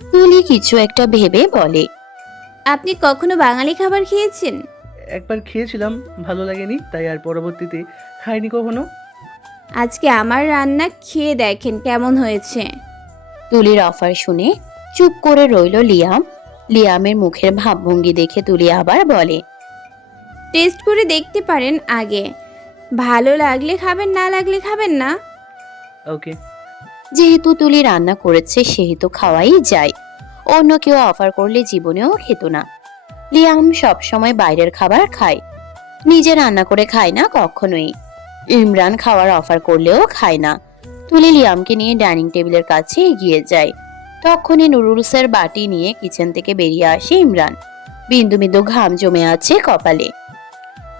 তুলি কিছু একটা ভেবে বলে, আপনি কখনো বাঙালি খাবার খেয়েছেন? একবার খেয়েছিলাম, ভালো লাগেনি, তাই আর পরবর্তীতে খাইনি কখনো। আজকে আমার রান্না খেয়ে দেখেন কেমন হয়েছে। তুলির অফার শুনে চুপ করে রইল লিয়াম। লিয়ামের মুখের ভাবভঙ্গি দেখে তুলি আবার বলে, টেস্ট করে দেখতে পারেন আগে, ভালো লাগলে খাবেন, না লাগলে খাবেন না। ওকে। যেহেতু তুলি রান্না করেছে সেহেতু খাওয়াই যায়। অন্য কেউ অফার করলে জীবনেও খেত না। লিয়াম সবসময় বাইরের খাবার খায়, নিজে রান্না করে খায় না কখনোই। ইমরান খাওয়ার অফার করলেও খায় না। তুলি লিয়ামকে নিয়ে ডাইনিং টেবিলের কাছে এগিয়ে যায়। তখনই নুডলসের বাটি নিয়ে কিচেন থেকে বেরিয়ে আসে ইমরান। বিন্দু বিন্দু ঘাম জমে আছে কপালে।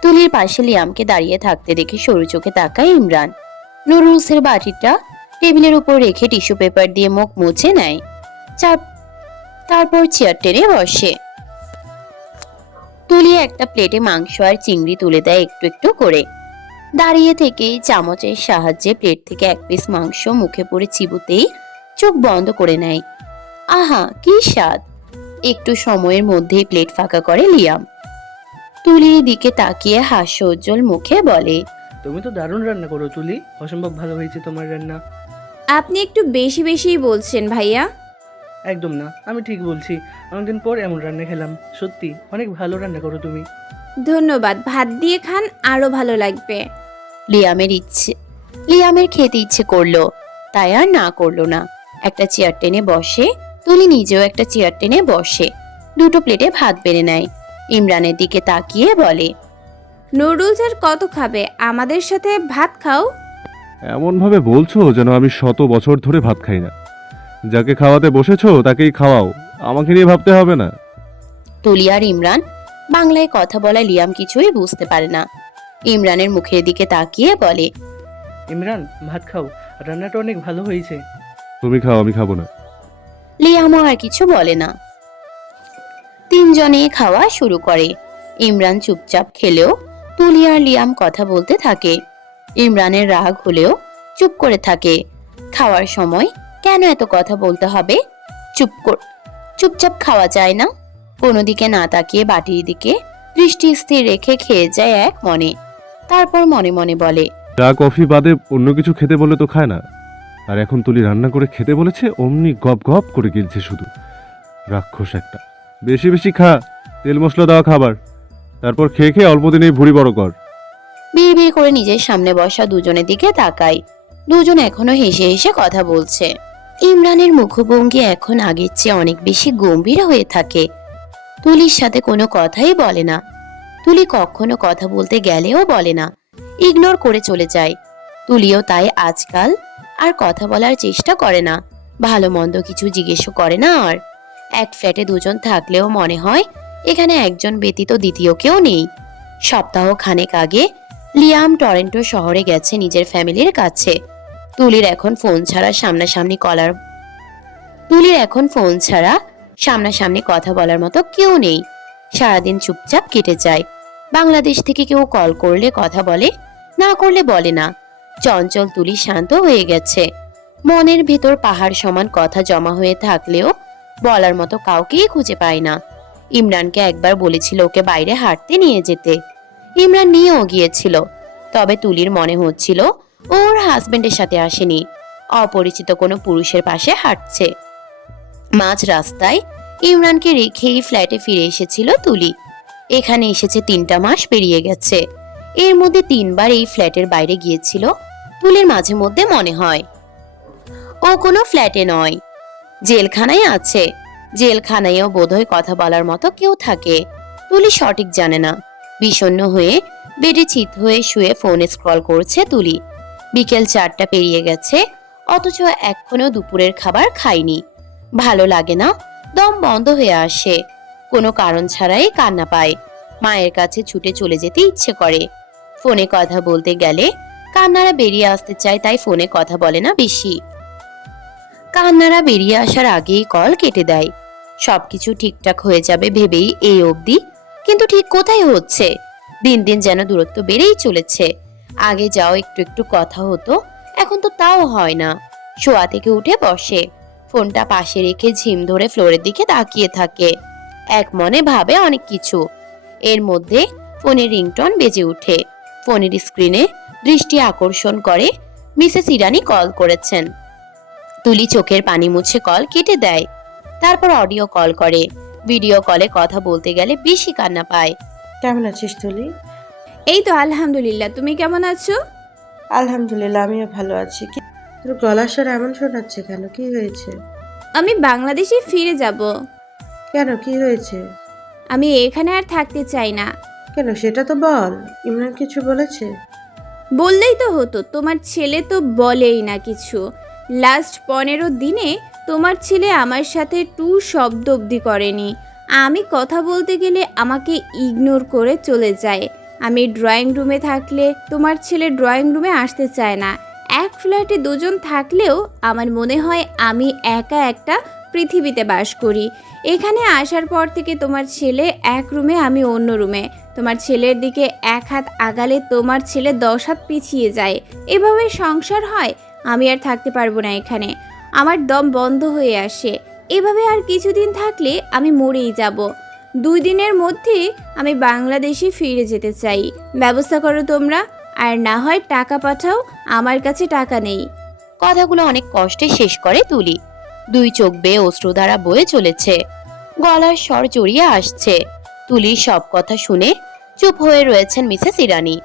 তুলির পাশে লিয়ামকে দাঁড়িয়ে থাকতে দেখে সরু চোখে তাকায় ইমরান। নুডলসের বাটিটা টেবিলের উপর রেখে টিস্যু পেপার দিয়ে মুখ মুছে নেয়। তারপর চেয়ার টেনে বসে। তুলি একটা প্লেটে মাংস আর চিংড়ি তুলে দেয় একটু একটু করে। দাঁড়িয়ে থেকেই চামচের সাহায্যে প্লেট থেকে এক পিস মাংস মুখে পড়ে চিবুতেই চোখ বন্ধ করে নেয়। আহা, কি স্বাদ! একটু সময়ের মধ্যেই প্লেট ফাঁকা করে লিয়াম। তুলির দিকে তাকিয়ে হাস্যোজ্জ্বল মুখে বলে, তুমি তো দারুণ রান্না করো তুলি, অসম্ভব ভালো হয়েছে তোমার রান্না। আপনি একটু বেশি বেশিই বলছেন ভাইয়া। একদম না, আমি ঠিক বলছি। অনেকদিন পর এমন রান্না খেলাম, সত্যি অনেক ভালো রান্না করো তুমি। ধন্যবাদ, ভাত দিয়ে খান আরো ভালো লাগবে। লিয়ামের খেতে ইচ্ছে করলো, তাই আর না করলো না। একটা চেয়ার টেনে বসে। তুলি নিজেও একটা চেয়ার টেনে বসে, দুটো প্লেটে ভাত বেড়ে নেয়। ইমরানের দিকে তাকিয়ে বলে, নুডলস আর কত খাবে, আমাদের সাথে ভাত খাও। এমনভাবে বলছো যেন আমি 100 বছর ধরে ভাত খাই না। যাকে খাওয়াতে বসেছো তাকেই খাওয়াও, আমাকে নিয়ে ভাবতে হবে না। তুলি আর ইমরান বাংলায় কথা বলা লিয়াম কিছুই বুঝতে পারে না। ইমরানের মুখের দিকে তাকিয়ে বলে, ইমরান, ভাত খাও, রান্নাটা অনেক ভালো হয়েছে। তুমি খাও, আমি খাবো না। লিয়ামও আর কিছু বলে না। তিনজনে খাওয়া শুরু করে। ইমরান চুপচাপ খেলেও তুলি আর লিয়াম কথা বলতে থাকে। ইমরানের রাগ হলেও চুপ করে থাকে। খাওয়ার সময় কেন এত কথা বলতে হবে? চুপচাপ খাওয়া যায় না? কোনো দিকে না তাকিয়ে বাটির দিকে দৃষ্টি স্থির রেখে খেয়ে যায় এক মনে। তারপর মনে মনে বলে, চা কফি বাদে অন্য কিছু খেতে বলে তো খায় না, আর এখন তুলি রান্না করে খেতে বলেছে, অমনি গপ গপ করে গিলছে শুধু। রাক্ষস একটা। বেশি বেশি খা, তেল মশলা দেওয়া খাবার, তারপর খেয়ে খেয়ে অল্প দিনেই ভুঁড়ি বড় কর। বিড়বিড় করে নিজের সামনে বসা দুজনের দিকে তাকায়। দুজন এখনো হেসে হেসে কথা বলছে। ইমরানের মুখভঙ্গি এখন আগের চেয়ে অনেক বেশি গম্ভীর হয়ে থাকে। তুলির সাথে কোনো কথাই বলে না। তুলি কখনো কথা বলতে গেলেও বলে না, ইগনোর করে চলে যায়। তুলিও তাই আজকাল আর কথা বলার চেষ্টা করে না, ভালো মন্দ কিছু জিজ্ঞেসও করে না। আর এক ফ্ল্যাটে দুজন থাকলেও মনে হয় এখানে একজন ব্যতীত দ্বিতীয় কেউ নেই। সপ্তাহ খানেক আগে লিয়াম টরন্টো শহরে গেছে নিজের ফ্যামিলির কাছে। তুলির এখন ফোন ছাড়া সামনাসামনি কথা বলার মতো কেউ নেই। সারাদিন চুপচাপ কেটে যায়। বাংলাদেশ থেকে কেউ কল করলে কথা বলে, না করলে বলে না। চঞ্চল তুলি শান্ত হয়ে গেছে। মনের ভেতর পাহাড় সমান কথা জমা হয়ে থাকলেও বলার মতো কাউকেই খুঁজে পায় না। ইমরানকে একবার বলেছিল ওকে বাইরে হাঁটতে নিয়ে যেতে। ইমরান নিয়েও গিয়েছিল, তবে তুলির মনে হচ্ছিল ওর হাজবেন্ডের সাথে আসেনি, অপরিচিত কোনো পুরুষের পাশে হাঁটছে। মাঝ রাস্তায় ইমরানকে রেখেই ফ্ল্যাটে ফিরে এসেছিল তুলি। এখানে এসেছে 3টা মাস পেরিয়ে গেছে। এর মধ্যে 3বার এই ফ্ল্যাটের বাইরে গিয়েছিল। তুলির মাঝে মধ্যে মনে হয় ও কোনো ফ্ল্যাটে নয়, জেলখানায় আছে। জেলখানায়ও বোধহয় কথা বলার মতো কেউ থাকে। তুলি সঠিক জানে না। বিষণ্ণ হয়ে বেডে চিত হয়ে শুয়ে ফোনে স্ক্রল করছে তুলি। বিকেল 4টা পেরিয়ে গেছে, অথচ এখনো দুপুরের খাবার খায়নি। ভালো লাগে না, দম বন্ধ হয়ে আসে। কোনো কারণ ছাড়াই কান্না পায়। মায়ের কাছে ছুটে চলে যেতে ইচ্ছে করে। ফোনে কথা বলতে গেলে কান্নারা বেরিয়ে আসতে চায়, তাই ফোনে কথা বলে না বেশি। কান্নারা বেরিয়ে আসার আগেই কল কেটে দেয়। সবকিছু ঠিকঠাক হয়ে যাবে ভেবেই এই অবধি, কিন্তু ঠিক কোথায় হচ্ছে। দিন দিন যেন দূরত্ব বেড়েই চলেছে। আগে যাও একটু একটু কথা হতো, এখন তো তাও হয় না। শোয়া থেকে উঠে বসে, ফোনটা পাশে রেখে ঝিম ধরে ফ্লোরের দিকে তাকিয়ে থাকে। এক মনে ভাবে অনেক কিছু। এর মধ্যে ফোনের রিংটোন বেজে ওঠে। ফোনের স্ক্রিনে দৃষ্টি আকর্ষণ করে মিসেস ইরানি কল করেছেন। তুলি চোখের পানি মুছে কল কেটে দেয়। তারপর অডিও কল করে। ভিডিও কলে কথা বলতে গেলে বেশি কান্না পায়। কেমন আছিস তুলি? এই তো আলহামদুলিল্লাহ, তুমি কেমন আছো? আলহামদুলিল্লাহ, আমিও ভালো আছি। তোর গলার স্বর এমন শোনাচ্ছে কেন? কি হয়েছে? আমি বাংলাদেশে ফিরে যাব। কেন, কি হয়েছে? আমি এখানে আর থাকতে চাই না। কেন সেটা তো বল। ইমরান কিছু বলেছে? বললেই তো হতো, তোমার ছেলে তো বলেই না কিছু। লাস্ট 15 দিনে তোমার ছেলে আমার সাথে শব্দ অবধি করেনি। আমি কথা বলতে গেলে আমাকে ইগনোর করে চলে যায়। আমি ড্রয়িং রুমে থাকলে তোমার ছেলে ড্রয়িং রুমে আসতে চায় না। এক ফ্ল্যাটে দুজন থাকলেও আমার মনে হয় আমি একা একটা পৃথিবীতে বাস করি। এখানে আসার পর থেকে তোমার ছেলে এক রুমে, আমি অন্য রুমে। তোমার ছেলের দিকে এক হাত আগালে তোমার ছেলে 10 হাত পিছিয়ে যায়। এভাবে সংসার হয়? আমি আর থাকতে পারবো না এখানে। আমার দম বন্ধ হয়ে আসে। এভাবে আর কিছুদিন থাকলে আমি মরেই যাব। 2 দিনের মধ্যে আমি বাংলাদেশে ফিরে যেতে চাই। ব্যবস্থা করো তোমরা, আর না হয় টাকা পাঠাও, আমার কাছে টাকা নেই। কথাগুলো অনেক কষ্টে শেষ করে তুলি। 2 চোখ বেয়ে অশ্রুধারা বয়ে চলেছে, গলার স্বর জড়িয়ে আসছে। তুলির সব কথা শুনে চুপ হয়ে রয়েছেন মিসেস ইরানি।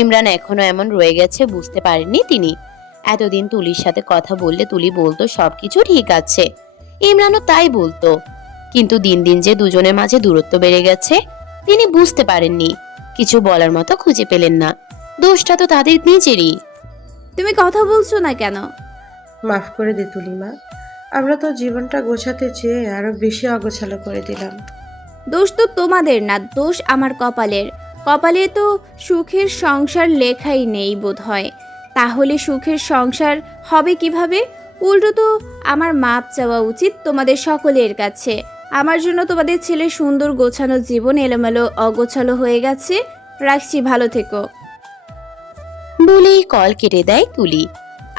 ইমরান এখনো এমন রয়ে গেছে বুঝতে পারেননি তিনি। এতদিন তুলির সাথে কথা বললে তুলি বলতো সবকিছু ঠিক আছে, ইমরানও তাই বলতো। কিন্তু দিন দিন যে দুজনের মাঝে দূরত্ব বেড়ে গেছে তিনি বুঝতে পারেননি, কিছু বলার মতো খুঁজে পেলেন না। দোষটা তো তাদের নিজেরই। তুমি কথা বলছো না কেন? মাফ করে দে তুলিমা, আমরা তো জীবনটা গোছাতে চেয়ে আরো বেশি অগোছালো করে দিলাম। দোষ তো তোমাদের না, দোষ আমার কপালের। কপালে তো সুখের সংসার লেখাই নেই বোধ হয়। তাহলে সুখের সংসার হবে কিভাবে? উল্টো তো আমার মাপ চাওয়া উচিত তোমাদের সকলের কাছে। আমার জন্য তোমাদের ছেলে সুন্দর গোছানো জীবন এলোমেলো অগোছালো হয়ে গেছে। রাখছি, ভালো থেকো। বলেই কল কেটে দেয় তুলি।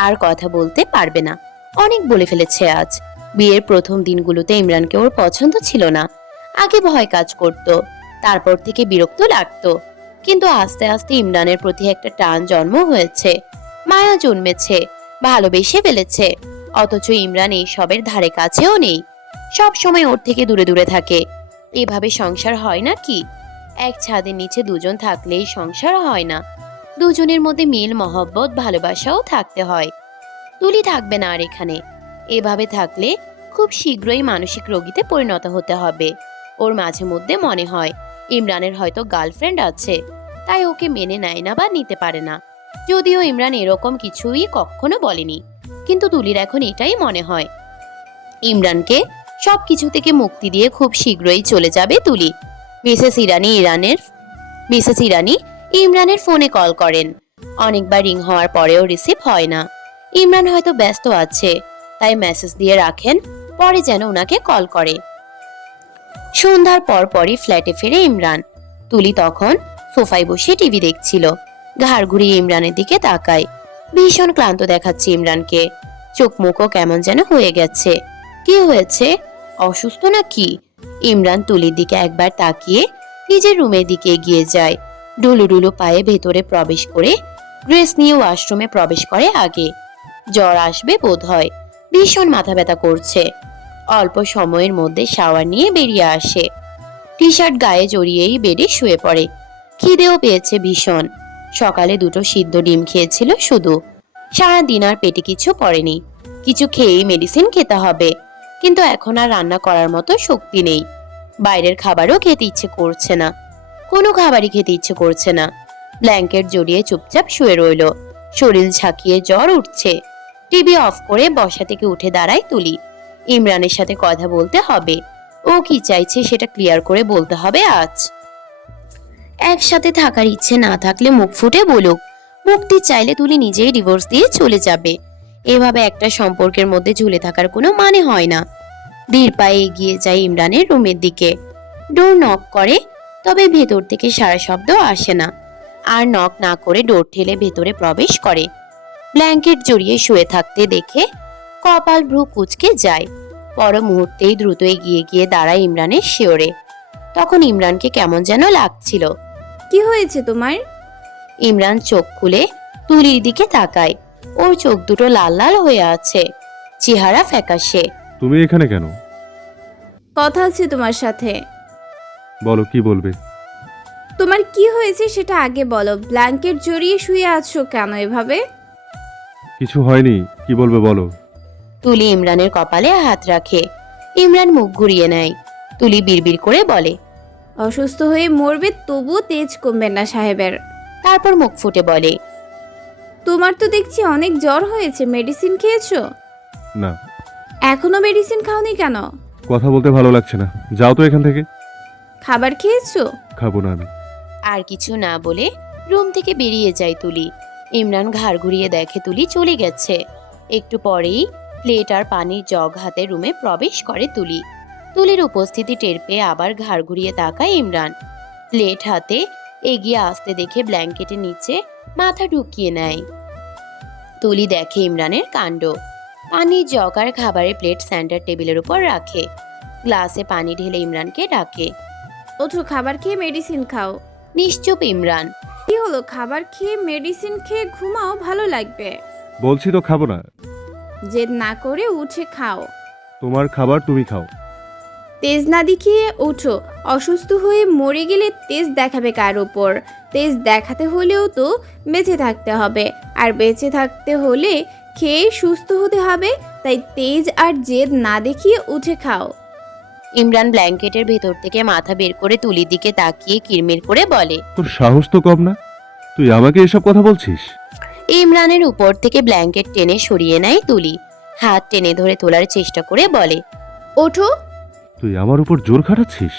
আর কথা বলতে পারবে না, অনেক বলে ফেলেছে আজ। বিয়ের প্রথম দিনগুলোতে ইমরানকে ওর পছন্দ ছিল না। আগে ভয় কাজ করত, তারপর থেকে বিরক্ত লাগতো। কিন্তু আস্তে আস্তে ইমরানের প্রতি একটা টান জন্ম হয়েছে, মায়া জন্মেছে, ভালোবেসে ফেলেছে। অথচ ইমরান এই সবের ধারে কাছেও নেই, সব সময় ওর থেকে দূরে দূরে থাকে। এভাবে সংসার হয় না কি? এক ছাদের নিচে দুজন থাকলেই সংসার হয় না, দুজনের মধ্যে মিল মহব্বত ভালোবাসাও থাকতে হয়। তুলি থাকবে না আর এখানে। এভাবে থাকলে খুব শীঘ্রই মানসিক রোগীতে পরিণত হতে হবে। ওর মাঝে মধ্যে মনে হয় ইমরানের হয়তো গার্লফ্রেন্ড আছে, তাই ওকে মেনে নেয় না বা নিতে পারে না। যদিও ইমরান এরকম কিছুই কখনো বলেনি, কিন্তু তুলির এখন এটাই মনে হয়। ইমরানকে সবকিছু থেকে মুক্তি দিয়ে খুব শীঘ্রই চলে যাবে তুলি। মিসেস ইরানি ইমরানের ফোনে কল করেন। অনেকবার রিং হওয়ার পরেও রিসিভ হয় না। ইমরান হয়তো ব্যস্ত আছে, তাই মেসেজ দিয়ে রাখেন পরে যেন ওনাকে কল করে। সন্ধ্যার পর পরই ফ্ল্যাটে ফিরে ইমরান। তুলি তখন সোফায় বসে টিভি দেখছিল। ঘাড় ঘুরিয়ে ইমরানের দিকে তাকায়। ভীষণ ক্লান্ত দেখাচ্ছে ইমরানকে, চোখ মুখও কেমন যেন হয়ে গেছে। কি হয়েছে, অসুস্থ নাকি? ইমরান তুলির দিকে একবার তাকিয়ে নিজের রুমের দিকে এগিয়ে যায়। ডুলু ডুলু পায়ে ভেতরে প্রবেশ করে ড্রেস নিয়ে ওয়াশরুমে প্রবেশ করে আগে। জ্বর আসবে বোধ হয়, ভীষণ মাথা ব্যথা করছে। অল্প সময়ের মধ্যে শাওয়ার নিয়ে বেরিয়ে আসে। টি শার্ট গায়ে জড়িয়েই বেডে শুয়ে পড়ে। খিদেও পেয়েছে ভীষণ। সকালে 2টো সিদ্ধ ডিম খেয়েছিল শুধু। সারাদিন আর পেটে কিছু পড়েনি। কিছু খেয়েই মেডিসিন খেতে হবে, কিন্তু এখন আর রান্না করার মতো শক্তি নেই। বাইরের খাবারও খেতে ইচ্ছে করছে না, কোনো খাবারই খেতে ইচ্ছে করছে না। ব্ল্যাঙ্কেট জড়িয়ে চুপচাপ শুয়ে রইল। শরীর ঝাঁকিয়ে জ্বর উঠছে। টিভি অফ করে বসা থেকে উঠে দাঁড়ায় তুলি। ইমরানের সাথে কথা বলতে হবে। ও কি চাইছে সেটা ক্লিয়ার করে বলতে হবে আজ। একসাথে থাকার ইচ্ছে না থাকলে মুখ ফুটে বলুক। মুক্তি চাইলে তুলি নিজেই ডিভোর্স দিয়ে চলে যাবে। এভাবে একটা সম্পর্কের মধ্যে ঝুলে থাকার কোনো মানে হয় না। ধীর পায়ে এগিয়ে যায় ইমরানের রুমের দিকে। ডোর নক করে, তবে ভেতর থেকে সারা শব্দ আসে না। আর নক না করে ডোর ঠেলে ভেতরে প্রবেশ করে। ব্ল্যাঙ্কেট জড়িয়ে শুয়ে থাকতে দেখে কপাল ভ্রু কুঁচকে যায়। পর মুহূর্তেই দ্রুত এগিয়ে গিয়ে দাঁড়ায় ইমরানের শিওরে। তখন ইমরানকে কেমন যেন লাগছিল। কি হয়েছে তোমার? ইমরান চোখ খুলে তুলির দিকে তাকায়। ওর চোখ দুটো লাল লাল হয়ে আছে, চেহারা ফ্যাকাশে। তুমি এখানে কেন? কথা আছে তোমার সাথে। বলো, কি বলবে? তোমার কি হয়েছে সেটা আগে বলো। ব্ল্যাঙ্কেট জড়িয়ে শুয়ে আছো কেন এভাবে? কিছু হয়নি, কি বলবে বলো। তুলি ইমরানের কপালে হাত রাখে। ইমরান মুখ ঘুরিয়ে নেয়। তুলি বিড়বিড় করে বলে, অসুস্থ হয়ে মরবে তবুও তেজ কমবে না সাহেবের। তারপর মুখ ফুটে বলে, তোমার তো দেখছি অনেক জ্বর হয়েছে, মেডিসিন খেয়েছো? না, এখনো মেডিসিন খাওনি কেন? কথা বলতে ভালো লাগছে না, যাও তো এখান থেকে। খাবার খেয়েছো? খাবো না আমি। আর কিছু না বলে রুম থেকে বেরিয়ে যায় তুলি। ইমরান ঘাড় ঘুরিয়ে দেখে তুলি চলে গেছে। একটু পরেই প্লেট আর পানির জগ হাতে রুমে প্রবেশ করে তুলি। তুলির উপস্থিতি টের পেয়ে আবার ঘাড় ঘুরিয়ে তাকায় ইমরান। প্লেট হাতে এগিয়ে আসতে দেখে ব্ল্যাঙ্কেটের নিচে মাথা ঢুকিয়ে নেয়। তুলি দেখে ইমরানের কাণ্ড। পানির জগ আর খাবারের প্লেট সেন্টার টেবিলের উপর রাখে। গ্লাসে পানি ঢেলে ইমরানকে ডাকে। ওঠো, খাবার খেয়ে মেডিসিন খাও। নিশ্চুপ ইমরান। কি হলো, খাবার খেয়ে মেডিসিন খেয়ে ঘুমাও, ভালো লাগবে। বলছি তো খাবো না। জেদ না করে উঠে খাও। তোমার খাবার তুমি খাও। তেজ না দেখিয়ে ওঠো। অসুস্থ হয়ে মরে গেলে তেজ দেখাবে কার ওপর? তেজ দেখাতে হলেও তো বেঁচে থাকতে হবে, আর বেঁচে থাকতে হলে খেয়ে সুস্থ হতে হবে। তাই তেজ আর জেদ না দেখিয়ে উঠে খাও। ইমরান ব্ল্যাঙ্কেটের ভেতর থেকে মাথা বের করে তুলির দিকে তাকিয়ে কিরমির করে বলে, তোর সাহস তো কম না, তুই আমাকে এসব কথা বলছিস? ইমরানের উপর থেকে ব্ল্যাঙ্কেট টেনে সরিয়ে নেয় তুলি। হাত টেনে ধরে তোলার চেষ্টা করে বলে, ওঠো। তুই আমার উপর জোর খাটাচ্ছিস?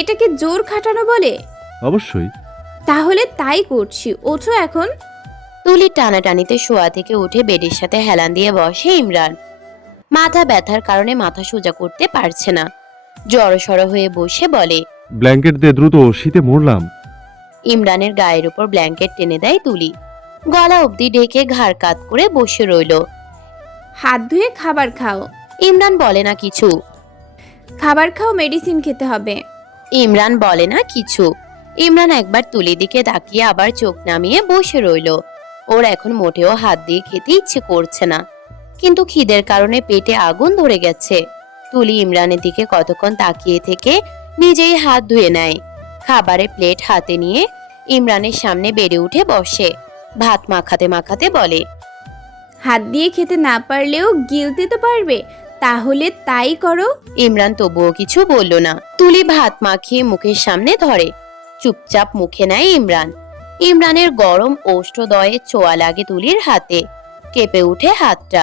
এটাকে জোর খাটানো বলে? অবশ্যই। তাহলে তাই করছি, ওঠো এখন। তুলি টানাটানিতে শোয়া থেকে উঠে বেডের সাথে হেলান দিয়ে বসে ইমরান। মাথা ব্যথার কারণে মাথা সোজা করতে পারছে না। জড়সড় হয়ে বসে বলে, ব্ল্যাঙ্কেট দে দ্রুত, শীতে মরলাম। ইমরানের গায়ের উপর ব্ল্যাঙ্কেট টেনে দেয় তুলি। গলা অবধি ঢেকে ঘাড় কাত করে বসে রইল। হাত ধুয়ে খাবার খাও। ইমরান বলে না কিছু। খাবার খাও, মেডিসিন খেতে হবে। ইমরান বলে না কিছু। ইমরান একবার তুলির দিকে তাকিয়ে আবার চোখ নামিয়ে বসে রইল। ওর এখন মোটেও হাত দিয়ে খেতে ইচ্ছে করছে না, কিন্তু খিদের কারণে পেটে আগুন ধরে গেছে। তুলি ইমরানের দিকে কতক্ষণ তাকিয়ে থেকে নিজেই হাত ধুয়ে নেয়। খাবারের প্লেট হাতে নিয়ে ইমরানের সামনে বেড়ে উঠে বসে। ভাত মাখাতে মাখাতে বলে, হাত দিয়ে খেতে না পারলেও গিলতে তো পারবে, তাহলে তাই করো। ইমরান তবুও কিছু বলল না। তুলি ভাত মাখিয়ে মুখের সামনে ধরে। চুপচাপ মুখে নেয় ইমরান। ইমরানের গরম ওষ্ঠদয়ে ছোঁয়া লাগে তুলির হাতে। কেঁপে উঠে হাতটা।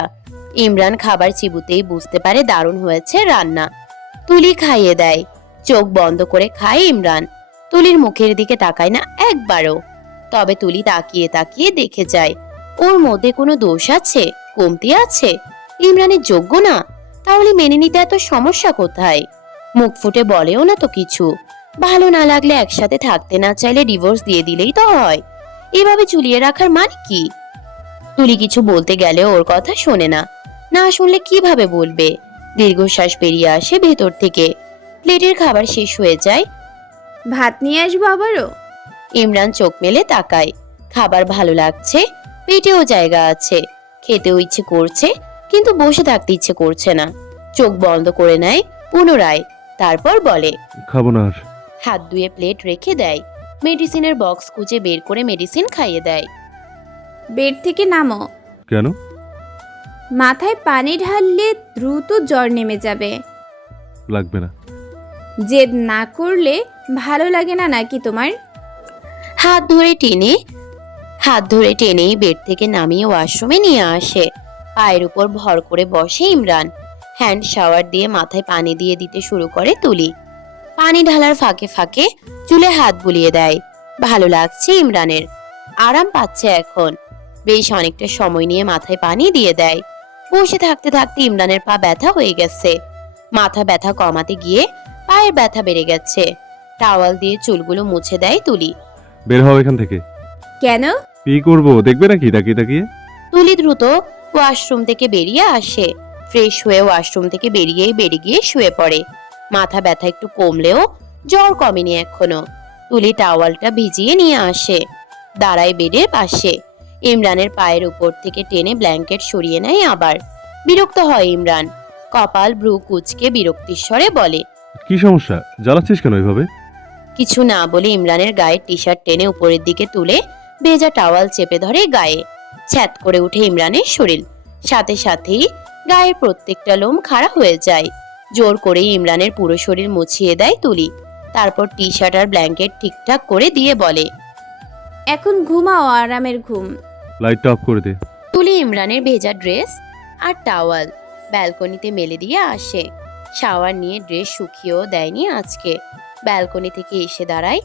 ইমরান খাবার চিবুতেই বুঝতে পারে দারুণ হয়েছে রান্না। তুলি খাইয়ে দেয়। চোখ বন্ধ করে খায় ইমরান। তুলির মুখের দিকে তাকায় না একবারও। তবে তুলি তাকিয়ে তাকিয়ে দেখে যায় ওর মধ্যে কোনো দোষ আছে, কমতি আছে। ইমরানের যোগ্য না, তাহলে মেনে নিতে এত সমস্যা কোথায়? মুখ ফুটে বলেও না তো কিছু। ভালো না লাগলে একসাথে থাকতে না চাইলে ডিভোর্স দিয়ে দিলেই তো হয়। এভাবে ঝুলিয়ে রাখার মানে কি? তুলি কিছু বলতে গেলে ওর কথা শোনে না। না শুনলে কিভাবে বলবে? দীর্ঘশ্বাস বেরিয়ে আসে ভেতর থেকে। প্লেটের খাবার শেষ হয়ে যায়। ভাত নিয়ে আসবো আবারও? ইমরান চোখ মেলে তাকায়। খাবার ভালো লাগছে, পেটেও জায়গা আছে, খেতেও ইচ্ছে করছে, কিন্তু বসে থাকতে ইচ্ছে করছে না। চোখ বন্ধ করে নেয় পুনরায়। তারপর বলে, খাবো না আর। হাত ধুয়ে প্লেট রেখে দেয়। মেডিসিনের বক্স খুঁজে বের করে মেডিসিন খাইয়ে দেয়। বেড থেকে নামো। কেন? মাথায় পানি ঢাললে দ্রুত জ্বর নেমে যাবে। লাগবে না। জেদ না করলে ভালো লাগে না নাকি তোমার? হাত ধরে টেনেই বেড থেকে নামিয়ে ওয়াশরুমে নিয়ে আসে। পায়ের উপর ভর করে বসে ইমরান। হ্যান্ড শাওয়ার দিয়ে মাথায় পানি দিয়ে দিতে শুরু করে তুলি। পানি ঢালার ফাঁকে ফাঁকে চুলে হাত বুলিয়ে দেয়। ভালো লাগছে ইমরানের, আরাম পাচ্ছে এখন। বেশ অনেকটা সময় নিয়ে মাথায় পানি দিয়ে দেয়। বসে থাকতে থাকতে ইমরানের পা ব্যথা হয়ে গেছে। মাথা ব্যথা কমাতে গিয়ে পায়ের ব্যথা বেড়ে গেছে। টাওয়াল দিয়ে চুলগুলো মুছে দেয় তুলি। বের হও এখান থেকে। কেন? কি করবো দেখবে নাকি তাকিয়ে তাকিয়ে? তুলি দ্রুত ওয়াশরুম থেকে বেরিয়ে আসে। ফ্রেশ হয়ে ওয়াশরুম থেকে বেরিয়ে গিয়ে শুয়ে পড়ে। মাথা ব্যথা একটু কমলেও জ্বর কমেনি এখনো। তুলি টাওয়ালটা ভিজিয়ে নিয়ে আসে, দাঁড়ায় বেডের পাশে। ইমরানের পায়ের উপর থেকে টেনে ব্ল্যাঙ্কেট সরিয়ে নেয় আবার। বিরক্ত হয় ইমরান, কপাল ভ্রু কুঁচকে বিরক্তির স্বরে বলে, কি সমস্যা, জ্বালাচ্ছিস কেন এইভাবে? কিছু না বলে ইমরানের গায়ের টি শার্ট টেনে উপরের দিকে তুলে ভেজা টাওয়াল চেপে ধরে গায়ে। ছ্যাত করে উঠে ইমরানের শরীর, সাথে সাথেই গায়ের প্রত্যেকটা লোম খাড়া হয়ে যায়। জোর করে ইমরানের পুরো শরীর মুছিয়ে দেয় তুলি। তারপর টি শার্ট আর ব্ল্যাঙ্কেট ঠিকঠাক করে দিয়ে বলে, এখন ঘুমাও, আরামের ঘুম। লাইটটা অফ করে দে। তুলি ইমরানের ভেজা ড্রেস আর টাওয়াল ব্যালকনিতে মেলে দিয়ে আসে। শাওয়ার নিয়ে ড্রেস শুকিয়েও দেয়নি আজকে। ব্যালকনি থেকে এসে দাঁড়ায়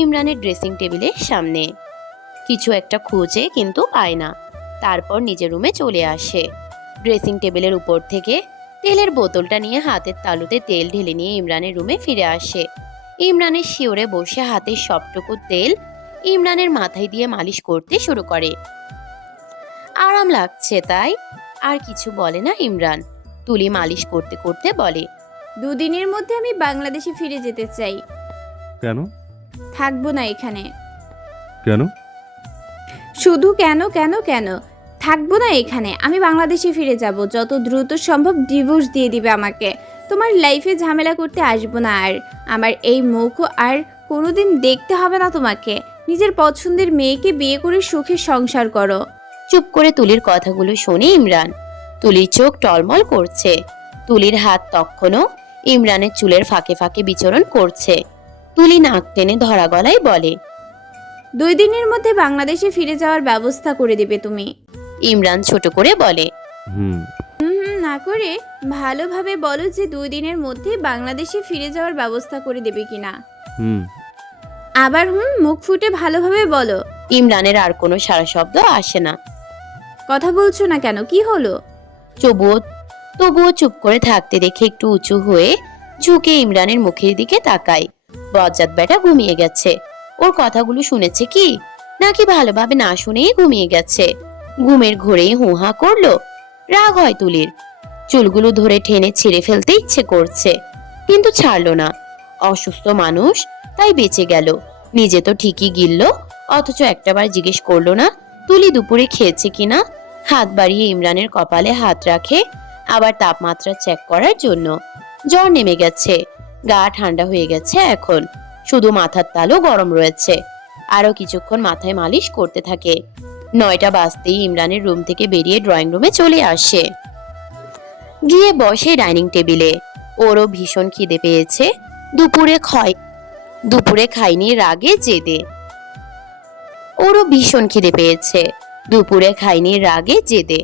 ইমরানের ড্রেসিং টেবিলের সামনে। কিছু একটা খুঁজে কিন্তু পায় না। তারপর নিজের রুমে চলে আসে। ড্রেসিং টেবিলের উপর থেকে তেলের বোতলটা নিয়ে হাতের তালুতে তেল ঢেলে নিয়ে ইমরানের রুমে ফিরে আসে। ইমরানের শিওরে বসে হাতের সবটুকু তেল ইমরানের মাথায় দিয়ে মালিশ করতে শুরু করে। আরাম লাগছে তাই আর কিছু বলে না ইমরান। তুলি মালিশ করতে করতে বলে, 2 দিনের মধ্যে আমি বাংলাদেশে ফিরে যেতে চাই। কেন? থাকবো না এখানে। কেন? শুধু কেন কেন কেন থাকবো না এখানে। আমি বাংলাদেশে ফিরে যাব। যত দ্রুত সম্ভব ডিভোর্স দিয়ে দিবে আমাকে। তোমার লাইফে ঝামেলা করতে আসবো না আর। আমার এই মুখও আর কোনোদিন দেখতে হবে না তোমাকে। নিজের পছন্দের মেয়েকে বিয়ে করে সুখে সংসার করো। চুপ করে তুলির কথাগুলো শোনে ইমরান। তুলির চোখ টলমল করছে। তুলির হাত তখনও ইমরানের চুলের ফাঁকে ফাঁকে বিচরণ করছে। তুলি নাক টেনে ধরা গলায় বলে, 2 দিনের মধ্যে বাংলাদেশে ফিরে যাওয়ার ব্যবস্থা করে দিবে তুমি। ইমরান ছোট করে বলে, হুম। না করে ভালোভাবে বলো যে 2 দিনের মধ্যে বাংলাদেশে ফিরে যাওয়ার ব্যবস্থা করে দেবে কিনা। হুম। আবার মুখ ফুটে ভালোভাবে বলো। ইমরানের আর কোনো সারা শব্দ আসে না। কথা বলছো না কেন, কি হলো? তবুও চুপ করে থাকতে দেখে একটু উঁচু হয়ে ঝুঁকে ইমরানের মুখের দিকে তাকায়। বজ্জাত বেটা ঘুমিয়ে গেছে। ওর কথাগুলো শুনেছে কি, নাকি ভালোভাবে না শুনেই ঘুমিয়ে গেছে? ঘুমের ঘোরেই হুহা করলো। রাগ হয় তুলির। চুলগুলো ধরে টেনে ছিঁড়ে ফেলতে ইচ্ছে করছে, কিন্তু ছাড়লো না। অসুস্থ মানুষ, তাই বেঁচে গেল। নিজে তো ঠিকই গিলল, অথচ একটাবার জিজ্ঞেস করলো না তুলি দুপুরে খেয়েছে কিনা। হাত বাড়িয়ে ইমরানের কপালে হাত রাখে, আবার তাপমাত্রা চেক করার জন্য। জ্বর নেমে গেছে, গা ঠান্ডা হয়ে গেছে এখন। শুধু মাথার তালু গরম রয়েছে। আরো কিছুক্ষণ মাথায় মালিশ করতে থাকে। 9টা বাজতেই ইমরানের রুম থেকে বেরিয়ে ড্রয়িং রুমে চলে আসে। গিয়ে বসে ডাইনিং টেবিলে। ওরও ভীষণ খিদে পেয়েছে। দুপুরে খাইনি রাগে জেদে। ওরও ভীষণ খিদে পেয়েছে। দুপুরে খাইনি রাগে জেদে।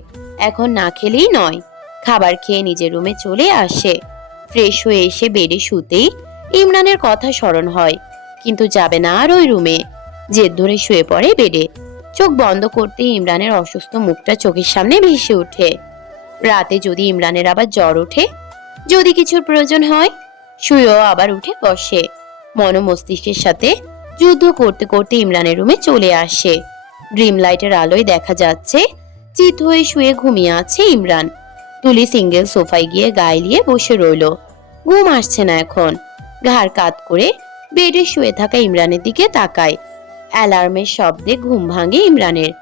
এখন না খেলেই নয়। খাবার খেয়ে নিজের রুমে চলে আসে। ফ্রেশ হয়ে এসে বেডে শুতেই ইমরানের কথা স্মরণ হয়, কিন্তু যাবে না আর ওই রুমে। জেদ ধরে শুয়ে পড়ে বেডে। চোখ বন্ধ করতে ইমরানের অসুস্থ মুখটা চোখের সামনে ভেসে ওঠে। রাতে যদি ইমরানের আবার জ্বর ওঠে, যদি কিছুর প্রয়োজন হয়, শুয়েও আবার উঠে বসে। মন মস্তিষ্কের সাথে যুদ্ধ করতে করতে ইমরানের রুমে চলে আসে। ড্রিম লাইটের আলোয় দেখা যাচ্ছে চিত হয়ে শুয়ে ঘুমিয়ে আছে ইমরান। তুলি সিঙ্গেল সোফায় গিয়ে গায়ে নিয়ে বসে রইল। ঘুম আসছে না এখন। ঘাড় কাত করে বেডে শুয়ে থাকা ইমরানের দিকে তাকায়। অ্যালার্মের শব্দে ঘুম ভাঙে ইমরানের।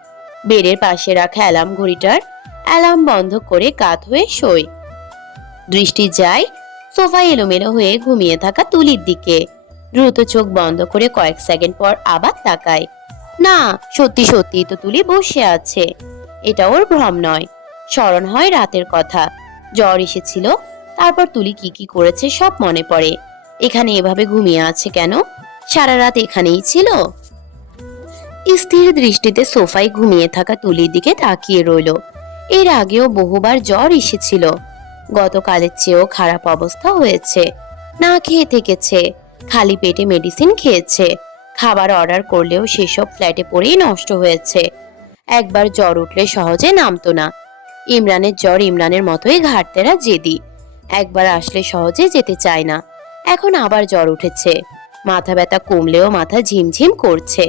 বেডের পাশে রাখা অ্যালার্ম ঘড়িটার অ্যালার্ম বন্ধ করে কাত হয়ে শোয়। দৃষ্টি যায় সোফায় এলোমেলো হয়ে ঘুমিয়ে থাকা তুলির দিকে। দ্রুত চোখ বন্ধ করে কয়েক সেকেন্ড পর আবার তাকায়। না, সত্যি সত্যি তো তুলি বসে আছে। এটা ওর ভ্রম নয়। স্মরণ হয় রাতের কথা। জ্বর এসেছিল, তারপর তুলি কি কি করেছে সব মনে পড়ে। এখানে এভাবে ঘুমিয়ে আছে কেন? সারা রাত এখানেই ছিল। স্থির দৃষ্টিতে সোফায় ঘুমিয়ে থাকা তুলির দিকে তাকিয়ে রইল। এর আগেও বহুবার জ্বর এসেছিল। গতকালের চেয়েও খারাপ অবস্থা হয়েছে। না খেয়ে থেকেছে, খালি পেটে মেডিসিন খেয়েছে। খাবার অর্ডার করলেও সেসব ফ্ল্যাটে পড়েই নষ্ট হয়েছে। একবার জ্বর উঠলে সহজে নামতো না। ইমরানের জ্বর ইমরানের মতোই ঘাটতেরা জেদি। একবার আসলে সহজে যেতে চায় না। এখন আবার জ্বর উঠেছে। মাথা ব্যথা কমলেও মাথা ঝিমঝিম করছে।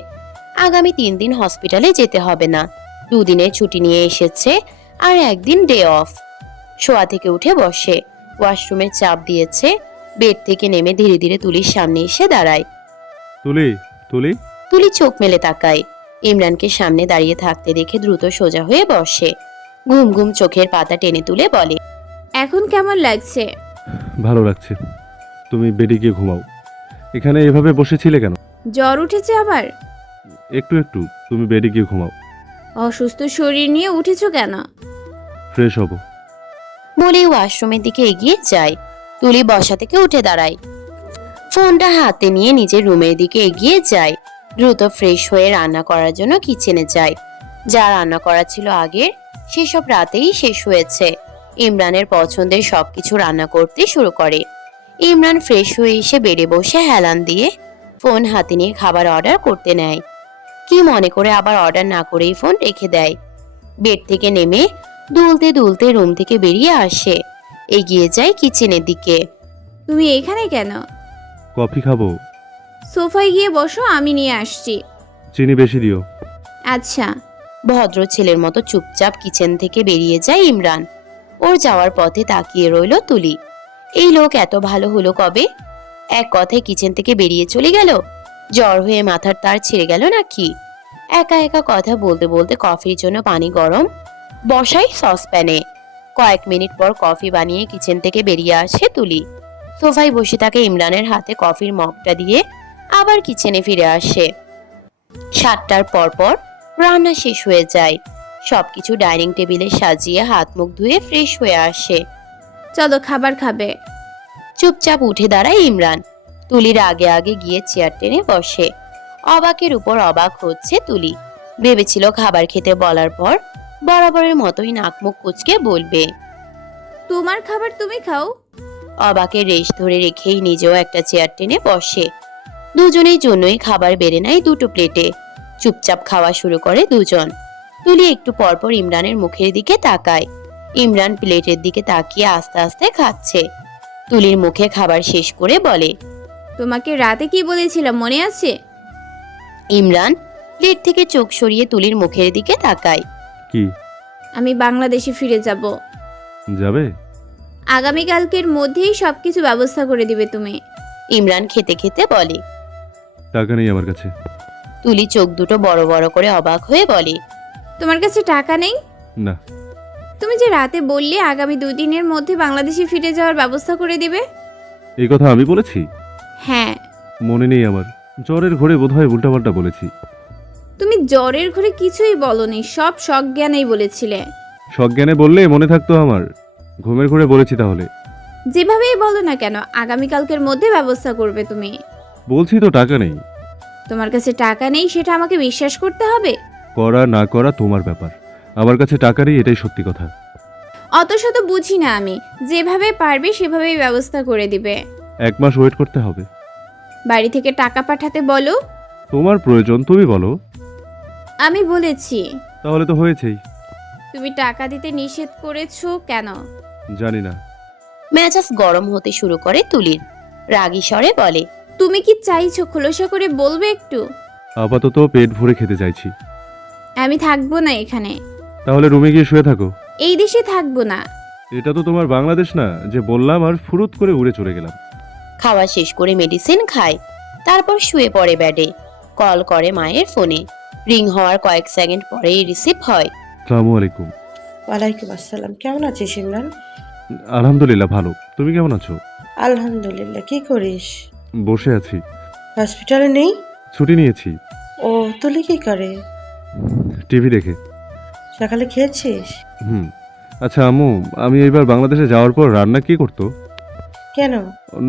আগামী 3 দিন হসপিটালে যেতে হবে না, 2 দিনের ছুটি নিয়ে এসেছে আর 1 দিন ডে অফ। শোয়া থেকে উঠে বসে, ওয়াশরুমের চাপ দিয়েছে। বেড থেকে নেমে ধীরে ধীরে তুলির সামনে এসে দাঁড়ায়। তুলি, তুলি। তুলি চোখ মেলে তাকায়। ইমরানকে সামনে দাঁড়িয়ে থাকতে দেখে দ্রুত সোজা হয়ে বসে। ঘুম ঘুম চোখের পাতা টেনে তুলে বলে, এখন কেমন লাগছে? ভালো লাগছে। তুমি বেডে গিয়ে ঘুমাও। এখানে এভাবে বসেছিলে কেন? জ্বর উঠেছে আবার? একটু একটু। তুমি বেডে গিয়ে ঘুমাও। অসুস্থ শরীর নিয়ে উঠেছো কেন? ফ্রেশ হব। বলে ওয়াশরুমের দিকে এগিয়ে যায়। তুলি বসা থেকে উঠে দাঁড়ায়, ফোনটা হাতে নিয়ে নিজের রুমের দিকে এগিয়ে যায়। দ্রুত ফ্রেশ হয়ে রান্না করার জন্য কিচেনে যায়। যা রান্না করা ছিল আগের, সেসব রাতেই শেষ হয়েছে। ইমরানের পছন্দের সবকিছু রান্না করতে শুরু করে। ইমরান ফ্রেশ হয়ে এসে বেডে বসে হেলান দিয়ে ফোন হাতে নিয়ে খাবার অর্ডার করতে নেয়। কি মনে করে আবার অর্ডার না করেই ফোন রেখে দেয়। বেড থেকে নেমে দুলতে দুলতে রুম থেকে বেরিয়ে আসে, এগিয়ে যায় কিচেনের দিকে। তুমি এখানে কেন? কফি খাবো। সোফায় গিয়ে বসো, আমি নিয়ে আসছি। চিনি বেশি দিও। আচ্ছা। ভদ্র ছেলের মতো চুপচাপ কিচেন থেকে বেরিয়ে যায় ইমরান। ওর যাওয়ার পথে তাকিয়ে রইল তুলি। এই লোক এত ভালো হলো কবে? এক কথায় কিচেন থেকে বেরিয়ে চলে গেল। জ্বর হয়ে মাথার তার ছিঁড়ে গেল নাকি? একা একা কথা বলতে বলতে কফির জন্য পানি গরম বসাই সসপ্যানে। কয়েক মিনিট পর কফি বানিয়ে কিচেন থেকে বেরিয়ে আসে তুলি। সোফায় বসে থাকে ইমরানের হাতে কফির মগটা দিয়ে আবার কিচেনে ফিরে আসে। 7টার পর পর রান্না শেষ হয়ে যায়। সবকিছু ডাইনিং টেবিলে সাজিয়ে হাত মুখ ধুয়ে ফ্রেশ হয়ে আসে। চলো খাবার খাবে। চুপচাপ উঠে দাঁড়ায় ইমরান। তুলির আগে আগে গিয়ে চেয়ার টেনে বসে। অবাকের উপর অবাক হচ্ছে তুলি। ভেবেছিল খাবার খেতে বলার পর বরাবরের মতোই নাক মুখ কুচকে বলবে। তোমার খাবার তুমি খাও। অবাকের রেশ ধরে রেখেই নিজেও একটা চেয়ার টেনে বসে। দুজনের জন্যই খাবার বেড়ে নেয় 2টো প্লেটে। চুপচাপ খাওয়া শুরু করে দুজন। তুলি একটু পরপর ইমরানের মুখের দিকে তাকায়। ইমরান প্লেটের দিকে তাকিয়ে আস্তে আস্তে খাচ্ছে। তুলির মুখে খাবার শেষ করে বলে, তোমাকে রাতে কি বলেছিলাম মনে আছে? ইমরান প্লেট থেকে চোখ সরিয়ে তুলির মুখের দিকে তাকায়। কি? আমি বাংলাদেশে ফিরে যাব। যাবে? আগামীকালকের মধ্যেই সবকিছু ব্যবস্থা করে দিবে তুমি। ইমরান খেতে খেতে বলে। টাকা নেই আমার কাছে। তুলি চোখ দুটো বড় বড় করে অবাক হয়ে বলে, তোমার কাছে টাকা নেই? না। তুমি যে রাতে বললে আগামী 2 দিনের মধ্যে বাংলাদেশে ফিরে যাওয়ার ব্যবস্থা করে দিবে। এই কথা আমি বলেছি? হ্যাঁ। মনে নেই আমার। জ্বরের ঘরে বোধহয় উল্টাপাল্টা বলেছি। তুমি জ্বরের ঘরে কিছুই বলনি, সব সজ্ঞানেই বলেছিলে। সজ্ঞানে বললে মনে থাকতো আমার। ঘুমের ঘরে বলেছি তাহলে? যেভাবেই বলো না কেন, আগামীকালকের মধ্যে ব্যবস্থা করবে তুমি। বলছি তো টাকা নেই। তোমার কাছে টাকা নেই সেটা আমাকে বিশ্বাস করতে হবে? করা না করা তোমার ব্যাপার। আমার কাছে টাকা নেই, এটাই সত্যি কথা। অত শত বুঝি না আমি, যেভাবে পারবে সেভাবেই ব্যবস্থা করে দিবে। 1 মাস ওয়েট করতে হবে। বাড়ি থেকে টাকা পাঠাতে বলো। তোমার প্রয়োজন, তুমি বলো। আমি বলেছি। তাহলে তো হয়েছেই। তুমি টাকা দিতে নিষেধ করেছো কেন? জানি না। মেজাজ গরম হতে শুরু করে তুলির। রাগী স্বরে বলে, তুমি কি চাইছো খোলসা করে বলবে একটু? আপাতত পেট ভরে খেতে চাইছি। আমি থাকবো না এখানে। তাহলে রুমে গিয়ে শুয়ে থাকো। এই দেশে থাকবো না। এটা তো তোমার বাংলাদেশ না যে বললাম আর ফুরুত করে উড়ে চলে গেলাম। খাওয়া শেষ করে মেডিসিন খায়। তারপর শুয়ে পড়ে বেডে। কল করে মায়ের ফোনে। রিং হওয়ার কয়েক সেকেন্ড পরেই রিসিভ হয়। আসসালামু আলাইকুম। ওয়ালাইকুম আসসালাম। কেমন আছিস ইমরান? আলহামদুলিল্লাহ ভালো। তুমি কেমন আছো? আলহামদুলিল্লাহ। কি করিস? বসে আছি। হসপিটালে নেই? ছুটি নিয়েছি। ও, তুলি কি করে? টিভি দেখে। সকালে খেয়েছিস? আচ্ছা আম্মু, আমি এবার বাংলাদেশে যাওয়ার পর রান্না কে করতো? কেন?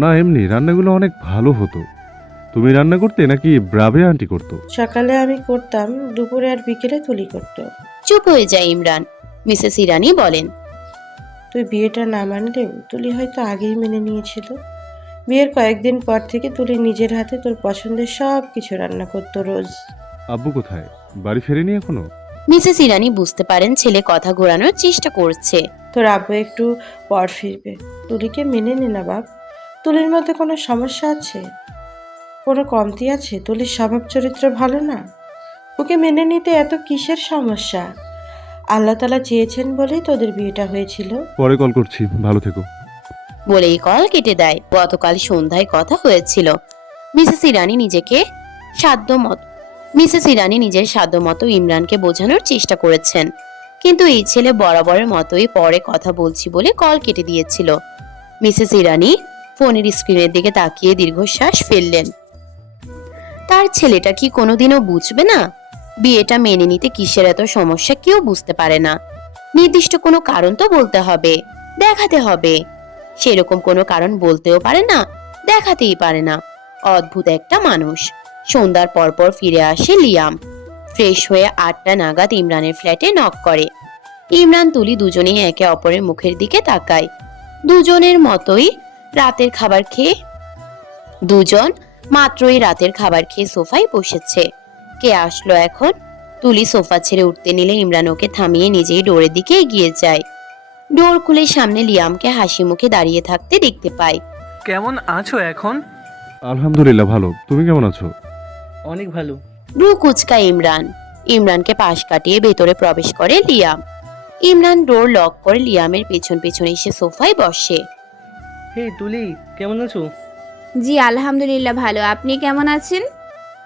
না এমনি, রান্নাগুলো অনেক ভালো হতো। তুমি রান্না করতে নাকি ব্রাভে আন্টি করতো? সকালে আমি করতাম, দুপুরে আর বিকেলে তুলি করতো। চুপ হয়ে যায় ইমরান। মিসেস ইরানি বলেন, তুই বিয়েটা না মানলেও তুলি হয়তো আগেই মেনে নিয়েছিল। বিয়ের কয়েকদিন পর থেকে তুলি নিজের হাতে তোর পছন্দের সব কিছু রান্না করতো রোজ। আব্বু কোথায়? বাড়ি ফেরেনি এখনো? মিসেস ইরানি বুঝতে পারেন ছেলে কথা ঘোরানোর চেষ্টা করছে। তোর আব্বু একটু পর ফিরবে। তুলিকে মেনে নে না বাপ। তুলির মধ্যে কোনো সমস্যা আছে? কোনো কমতি আছে? তুলির স্বভাব চরিত্র ভালো না? ওকে মেনে নিতে এত কিসের সমস্যা? আল্লাহ তাআলা চেয়েছেন বলেই তোদের বিয়েটা হয়েছিল। পরে কল করছি, ভালো থেকো। বলেই কল কেটে দেয়। গতকাল সন্ধ্যায় কথা হয়েছিল। মিসেস ইরানি নিজের সাধ্যমতো ইমরানকে বোঝানোর চেষ্টা করেছেন, কিন্তু এই ছেলে বরাবরের মতোই পরে কথা বলছি বলে কল কেটে দিয়েছিল। মিসেস ইরানি ফোনের স্ক্রিনের দিকে তাকিয়ে দীর্ঘশ্বাস ফেললেন। তার ছেলেটা কি কোনোদিনও বুঝবে না? বিয়েটা মেনে নিতে কিসের এত সমস্যা কেউ বুঝতে পারে না। নির্দিষ্ট কোনো কারণ তো বলতে হবে, দেখাতে হবে। সেরকম কোনো কারণ বলতেও পারে না, দেখাতেই পারে না। অদ্ভুত একটা মানুষ। সন্ধ্যার পরপর ফিরে আসে লিয়াম। ফ্রেশ হয়ে 8টা নাগাদ ইমরানের ফ্ল্যাটে নক করে। ইমরান তুলি দুজনেই একে অপরের মুখের দিকে তাকায়। দুজন মাত্রই রাতের খাবার খেয়ে সোফায় বসেছে। কে আসলো এখন? তুলি সোফা ছেড়ে উঠতে নিলে ইমরান ওকে থামিয়ে নিজেই ডোরের দিকে এগিয়ে যায়। ডোর খুলে সামনে লিয়ামকে হাসি মুখে দাঁড়িয়ে থাকতে দেখতে পায়। কেমন আছো এখন? আলহামদুলিল্লাহ ভালো, তুমি কেমন আছো? অনেক ভালো। ব্রু কুচকায় ইমরান। ইমরানকে পাশ কাটিয়ে ভেতরে প্রবেশ করে লিয়াম। ইমরান ডোর লক করে লিয়ামের পেছন পেছন এসে সোফায় বসে। হে তুলি, কেমন আছো? জি আলহামদুলিল্লাহ ভালো। আপনি কেমন আছেন?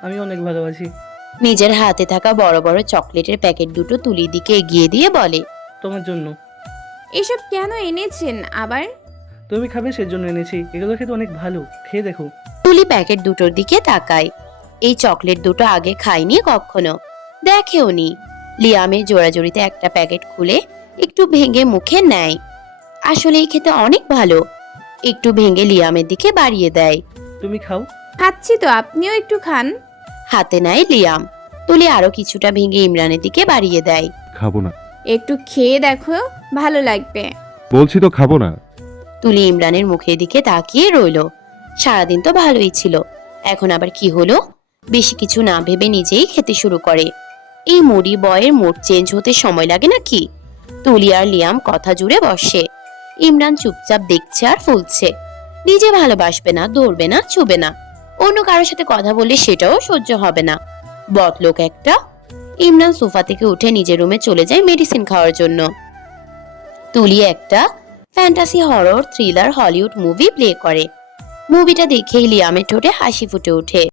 আমি অনেক ভালো আছি। নিজের হাতে থাকা বড় বড় চকলেটের প্যাকেট দুটো তুলির দিকে এগিয়ে দিয়ে বলে, তোমার জন্য। এসব কেন এনেছেন আবার? তুমি খাবে সেজন্য এনেছি। এগুলো খেতে অনেক ভালো, খেয়ে দেখো। তুলি প্যাকেট দুটোর দিকে তাকায়। এই চকলেট দুটো আগে খায়নি কখনো, দেখেওনি। লিয়ামের জোড়াজড়িতে একটা প্যাকেট খুলে একটু ভেঙে মুখে নেয়। আসলেই খেতে অনেক ভালো। একটু ভেঙে লিয়ামের দিকে বাড়িয়ে দেয়। তুমি খাও। খাচ্ছি তো, আপনিও একটু খান। হাতে নেয় লিয়াম। তুলি আরো কিছুটা ভেঙে ইমরানের দিকে বাড়িয়ে দেয়। খাবো না। একটু খেয়ে দেখো, ভালো লাগবে। বলছি তো খাবো না। তুলি ইমরানের মুখের দিকে তাকিয়ে রইল। সারাদিন তো ভালোই ছিল, এখন আবার কি হলো? বেশি কিছু না ভেবে নিজেই খেতে শুরু করে। এই মুডি বয়ের মুড চেঞ্জ হতে সময় লাগে নাকি? তুলি আর লিয়াম কথা জুড়ে বসে। ইমরান চুপচাপ দেখছে আর ফুলছে। নিজে ভালোবাসবে না, ধরবে না, ছুবে না। অন্য কারোর সাথে কথা বললে সেটাও সহ্য হবে না। বদলোক একটা। ইমরান সোফা থেকে উঠে নিজের রুমে চলে যায় মেডিসিন খাওয়ার জন্য। তুলি একটা fantasy horror thriller Hollywood movie play করে। মুভিটা দেখেই লিয়ামের ঠোঁটে হাসি ফুটে ওঠে।